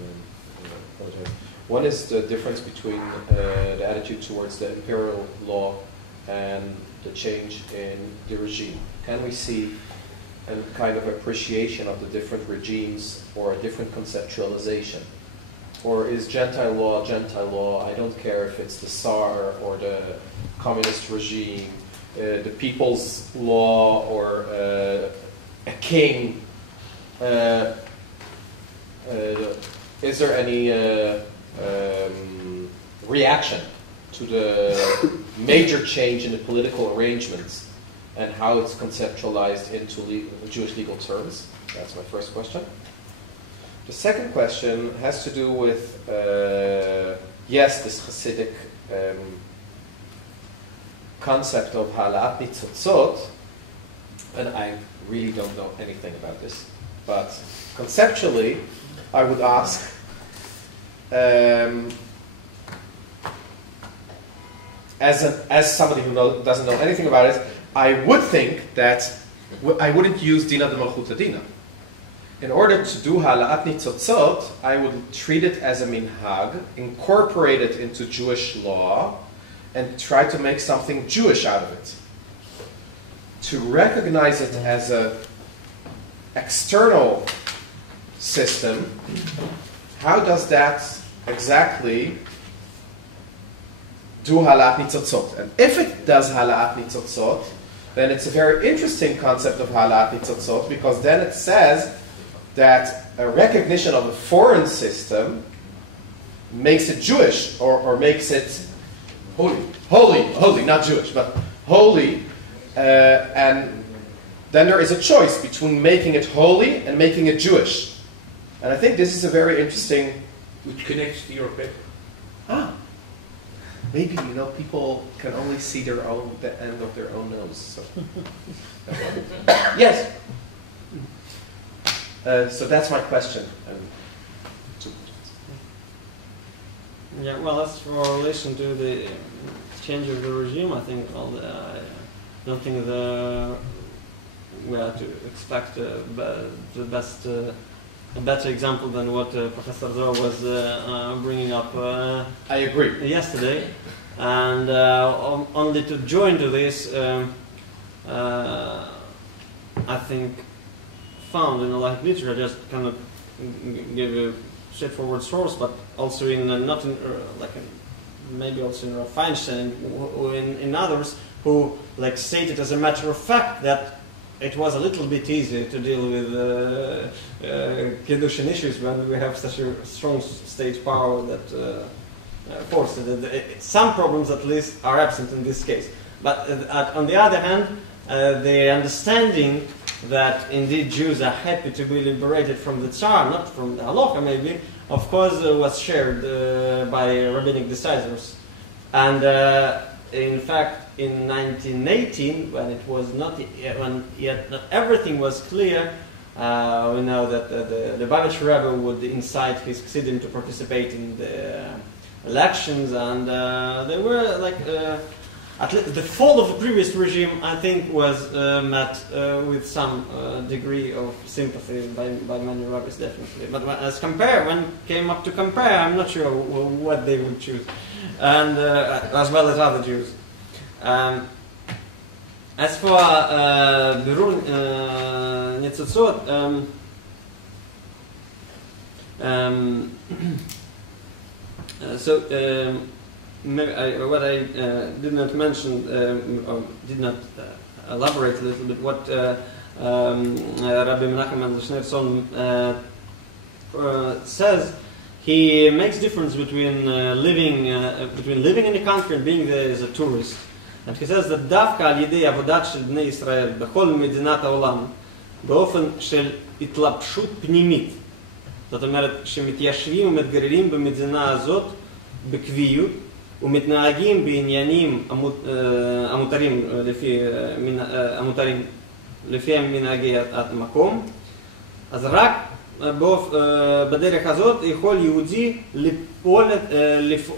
apologize. One is the difference between the attitude towards the imperial law and the change in the regime. Can we see a kind of appreciation of the different regimes, or a different conceptualization? Or is Gentile law, I don't care if it's the Tsar or the communist regime, the people's law or a king. Is there any reaction to the major change in the political arrangements and how it's conceptualized into Jewish legal terms? That's my first question. The second question has to do with, yes, this Hasidic concept of Halaat Nitzotzot, and I really don't know anything about this, but conceptually, I would ask, as somebody who doesn't know anything about it, I would think that I wouldn't use Dina de Malchuta Dina. In order to do Halaat Nitzotzot, I would treat it as a minhag, incorporate it into Jewish law, and try to make something Jewish out of it. To recognize it as an external system, how does that exactly do Halaat Nitzotzot? And if it does Halaat Nitzotzot, then it's a very interesting concept of Halaat Nitzotzot, because then it says that a recognition of a foreign system makes it Jewish, or makes it holy, not Jewish, but holy, and then there is a choice between making it holy and making it Jewish. And I think this is a very interesting... Which connects to your paper. Maybe, people can only see the end of their own nose. So. Yes. So that's my question. Yeah, well, as for relation to the change of the regime, I think, I don't think we have to expect the best, a better example than what Professor Zohar was bringing up. I agree. Yesterday, and only to join to this, I think, found in the Halachic literature, just kind of give a straightforward source, but also in maybe also in Rav Feinstein and in others who stated as a matter of fact that it was a little bit easier to deal with Kiddushin issues when we have such a strong state power that forces it. Some problems, at least, are absent in this case. But on the other hand, the understanding that indeed Jews are happy to be liberated from the Tsar, not from the Halacha maybe, of course was shared by rabbinic decisors. And in fact, in 1918, when it was not everything was clear, we know that the Babich Rebbe would incite his Chassidim to participate in the elections, and they were at least the fall of the previous regime, I think, was met with some degree of sympathy by many rabbis, definitely. But when it came up to compare, I'm not sure what they would choose, and as well as other Jews. As for Birur Nitzotzot, what I did not mention, or did not elaborate a little bit, what Rabbi Menachem Mendel Schneerson says. He makes difference between living in the country and being there as a tourist. And he says that דווקא על ידי עבודת של בני ישראל בכל מדינת העולם באופן של התלבשות פנימית, זאת אומרת שמתיישבים ומתגוררים במדינה הזאת בקביעות ומתנהגים בעניינים המותרים לפי מנהגי המקום, אז רק בדרך הזאת יכול יהודי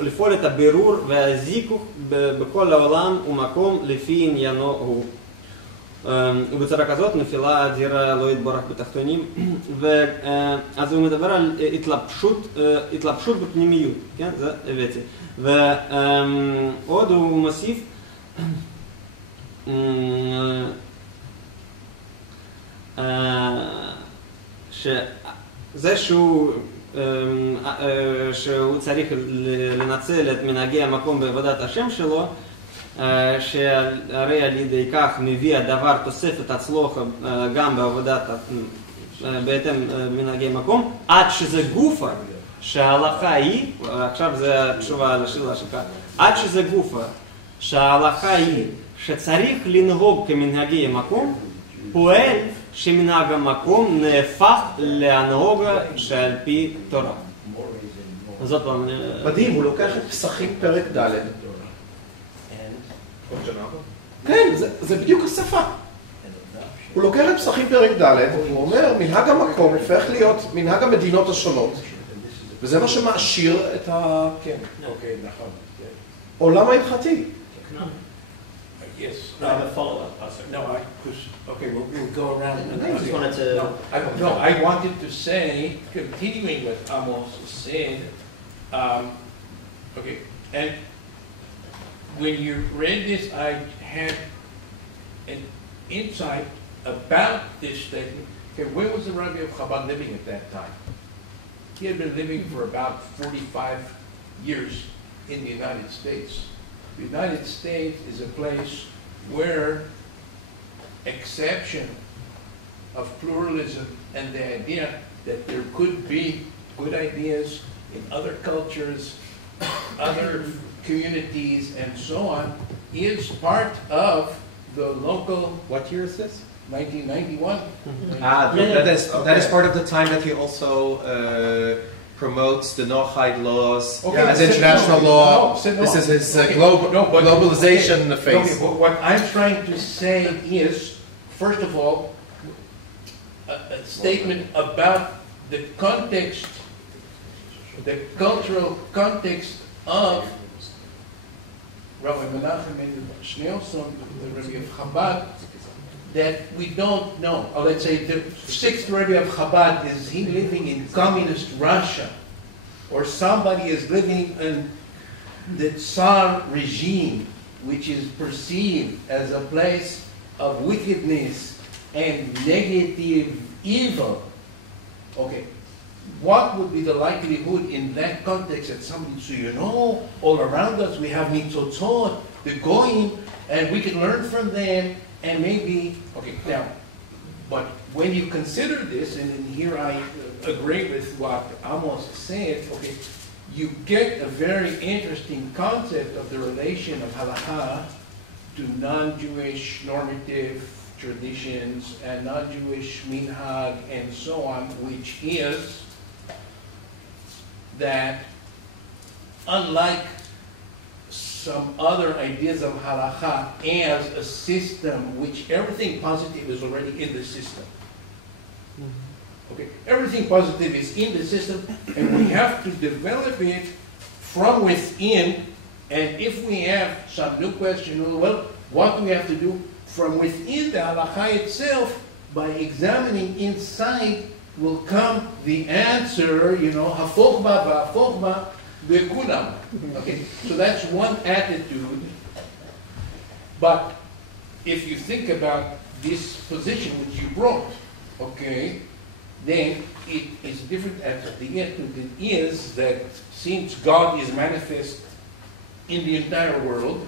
לפעול את הבירור והזיכוך בכל העולם ומקום לפי עניינו הוא. ובצורה כזאת נפילה אדירה לא יתברך בתחתונים, אז הוא מדבר על התלבשות בפנימיות, כן? זה הבאתי. ועוד הוא מוסיף שזה שהוא צריך לנצל את מנהגי המקום בעבודת השם שלו, שהרי על ידי כך מביא הדבר תוספת הצלחה גם בעבודת בהתאם מנהגי מקום, עד שזה גופה שההלכה היא, עכשיו זה התשובה לשאלה שלך, עד שזה גופה שההלכה היא שצריך לנהוג כמנהגי המקום, פועל שמנהג המקום נהפך להנהוגה שעל פי תורה. אז עוד פעם... מדהים, הוא לוקח את פסחים פרק ד'. כן, זה בדיוק השפה. הוא לוקח את פסחים פרק ד', הוא אומר, מנהג המקום הופך להיות מנהג המדינות השונות, וזה מה שמעשיר את ה... כן, אוקיי, נכון. עולם ההלכתי. Yes. I have a follow-up. Oh, sorry. No, okay, we'll go around. I just wanted to... I wanted to say, continuing what Amos said, okay, and when you read this, I had an insight about this statement. Okay, where was the Rabbi of Chabad living at that time? He had been living for about 45 years in the United States. The United States is a place where exception of pluralism and the idea that there could be good ideas in other cultures, other communities, and so on, is part of the local, what year is this? 1991? That is part of the time that he also promotes the Noahide laws as international law. This is his globalization phase. But what I'm trying to say is, first of all, a statement about the context, the cultural context of Rabbi Menachem and Schneelson, the Rebbe of Chabad, that we don't know. Or let's say the sixth Rebbe of Chabad, is he living in communist Russia? Or somebody is living in the Tsar regime, which is perceived as a place of wickedness and negative evil. Okay, what would be the likelihood in that context that somebody, so you know, all around us we have mitzotzot, the goyim, and we can learn from them, and maybe, okay, now, but when you consider this, and here I agree with what Amos said, okay, you get a very interesting concept of the relation of halakha to non-Jewish normative traditions and non-Jewish minhag and so on, which is that unlike some other ideas of halakha as a system which everything positive is already in the system. Okay, everything positive is in the system, and we have to develop it from within. And if we have some new question, well, what do we have to do from within the halakha itself? By examining inside will come the answer, you know, hafokba v'hafokba v'kunam. Okay, so that's one attitude. But if you think about this position which you brought, okay, then it is different at the attitude is that since God is manifest in the entire world,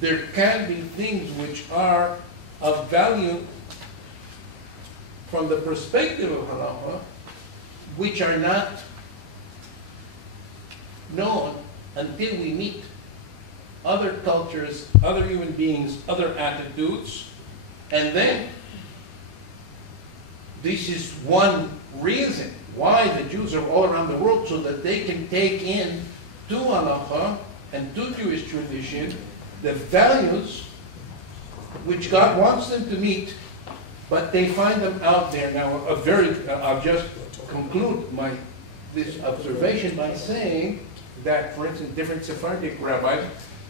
there can be things which are of value from the perspective of halakha, which are not known until we meet other cultures, other human beings, other attitudes, and then this is one reason why the Jews are all around the world, so that they can take in to halakha and to Jewish tradition the values which God wants them to meet, but they find them out there. Now, I'll just conclude this observation by saying that, for instance, different Sephardic rabbis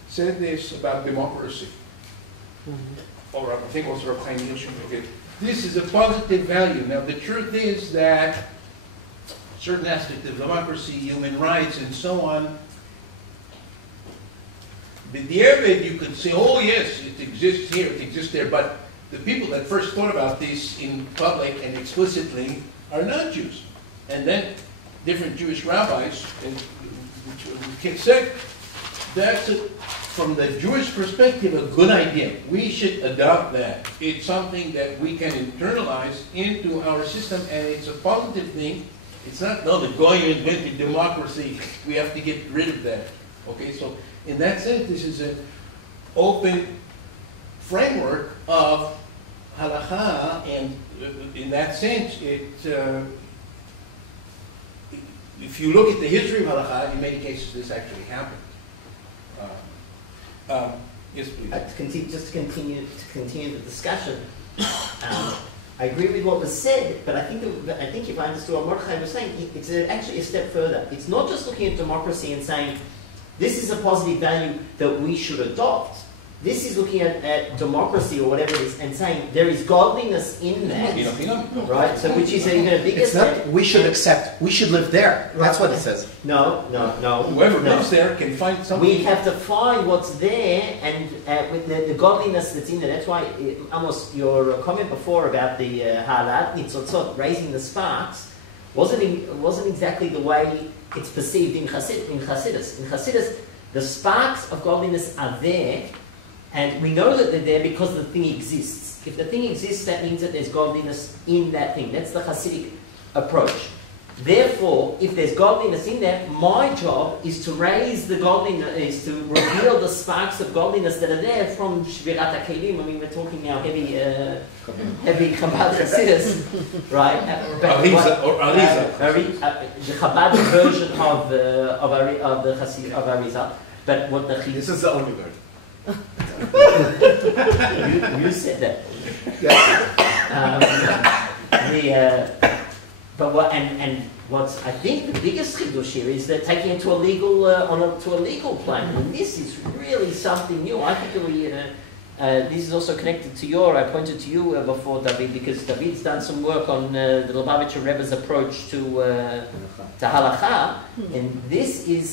said this about democracy. Or I think also Rabbi Chaim Yosef. This is a positive value. Now, the truth is that certain aspects of democracy, human rights, and so on, b'diavad, you could say, oh yes, it exists here, it exists there, but the people that first thought about this in public and explicitly are not Jews. And then different Jewish rabbis, which we can say, that's from the Jewish perspective a good idea. We should adopt that. It's something that we can internalize into our system, and it's a positive thing. It's not, no, the Goyim invented democracy, we have to get rid of that. Okay, so in that sense, this is an open framework of halacha, and in that sense, if you look at the history of halacha, in many cases this actually happened. Yes, please. To continue the discussion, I agree with what was said, but I think if I understood what Mordechai was saying, it's actually a step further. It's not just looking at democracy and saying, this is a positive value that we should adopt. This is looking at democracy or whatever it is and saying there is godliness in that, right? So which is even a bigger It's not, step. we should accept, we should live there. That's what it says. No. Whoever lives there can find something. We have to find what's there and with the godliness that's in there. That's why, Amos, your comment before about the halal nitzotzot, raising the sparks, wasn't exactly the way it's perceived in Chassidus. In Chassidus, the sparks of godliness are there, and we know that they're there because the thing exists. If the thing exists, that means that there's godliness in that thing. That's the Hasidic approach. Therefore, if there's godliness in there, my job is to raise the godliness, is to reveal the sparks of godliness that are there from Shvirat HaKelim. I mean, we're talking now heavy Chabad Chassidus, right? The Chabad version of the Arizal. But what the This is the only version. you said that. What's I think the biggest chidush here is that taking it to a legal to a legal plane, and this is really something new. I think this is also connected to I pointed to you before, David, because David's done some work on the Lubavitcher Rebbe's approach to halacha, and this is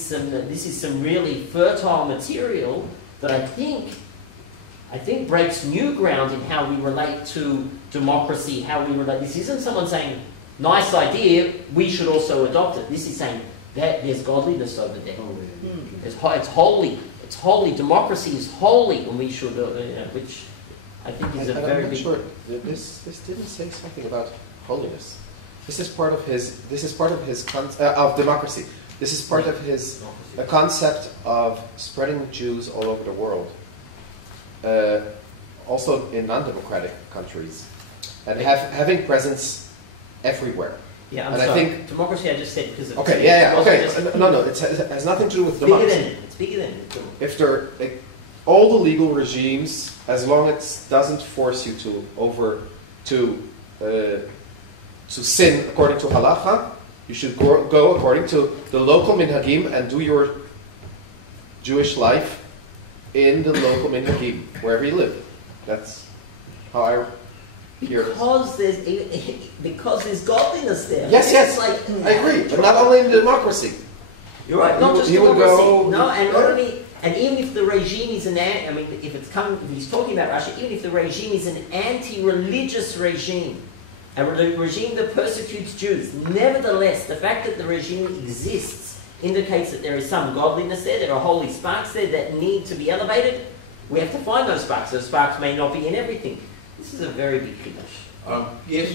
some really fertile material that I think breaks new ground in how we relate to democracy, how we relate. This isn't someone saying, nice idea, we should also adopt it. This is saying that there's godliness over there. It's holy. It's holy. Democracy is holy, and we should, which I think is a very big... Sure. This didn't say something about holiness. This is part of his of democracy. This is part of his concept of spreading Jews all over the world, also in non-democratic countries, and having presence everywhere. Yeah, I'm and sorry. I think democracy. I just said because of okay, okay. No, it has nothing to do with democracy. It's bigger than it. If they're all the legal regimes, as long as it doesn't force you to sin according to halacha, you should go according to the local minhagim and do your Jewish life in the local minhagim, wherever you live. That's how I hear it. Because there's godliness there. Yes, I agree. But not only in democracy. You're right. Not just democracy. And even if the regime is if he's talking about Russia, even if the regime is an anti-religious regime, a regime that persecutes Jews, nevertheless, the fact that the regime exists indicates that there is some godliness there are holy sparks there that need to be elevated. We have to find those sparks. Those sparks may not be in everything. This is a very big chiddush. Yes,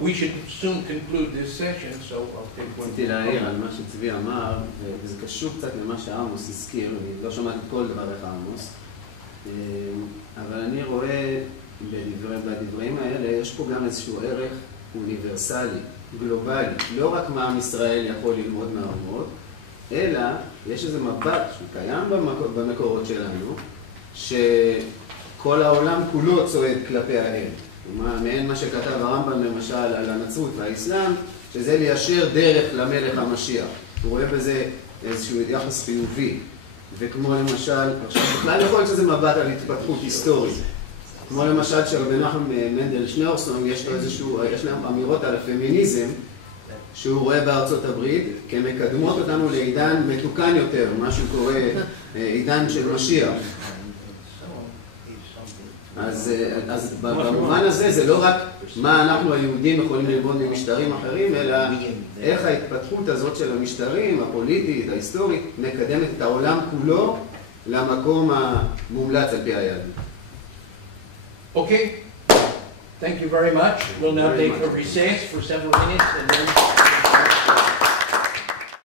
we should soon conclude this session, so I'll take one. רציתי להעיר על מה שצבי אמר, וזה קשור קצת למה שעמוס הזכיר, אני לא שמעתי את כל דבריך עמוס, אבל אני רואה בדברים האלה, יש פה גם איזשהו ערך אוניברסלי, גלובלי, לא רק מה עם ישראל יכול ללמוד מהאומות, אלא יש איזה מבט שקיים במקורות שלנו, שכל העולם כולו צועד כלפי האל. מעין מה שכתב הרמב"ם למשל על הנצרות והאסלאם, שזה ליישר דרך למלך המשיח. הוא רואה בזה איזשהו יחס חיובי. וכמו למשל, עכשיו בכלל יכול להיות שזה מבט על התפתחות היסטורית. כמו למשל שרבי נחמן מנדל שניאורסון, יש להם אמירות על הפמיניזם, שהוא רואה בארצות הברית כמקדמות אותנו לעידן מתוקן יותר, מה שהוא קורא עידן של משיח. אז במובן הזה זה לא רק מה אנחנו היהודים יכולים ללמוד ממשטרים אחרים, אלא איך ההתפתחות הזאת של המשטרים, הפוליטית, ההיסטורית, מקדמת את העולם כולו למקום המומלץ על פי היהדות. Okay, thank you very much. We'll now take a recess for several minutes and then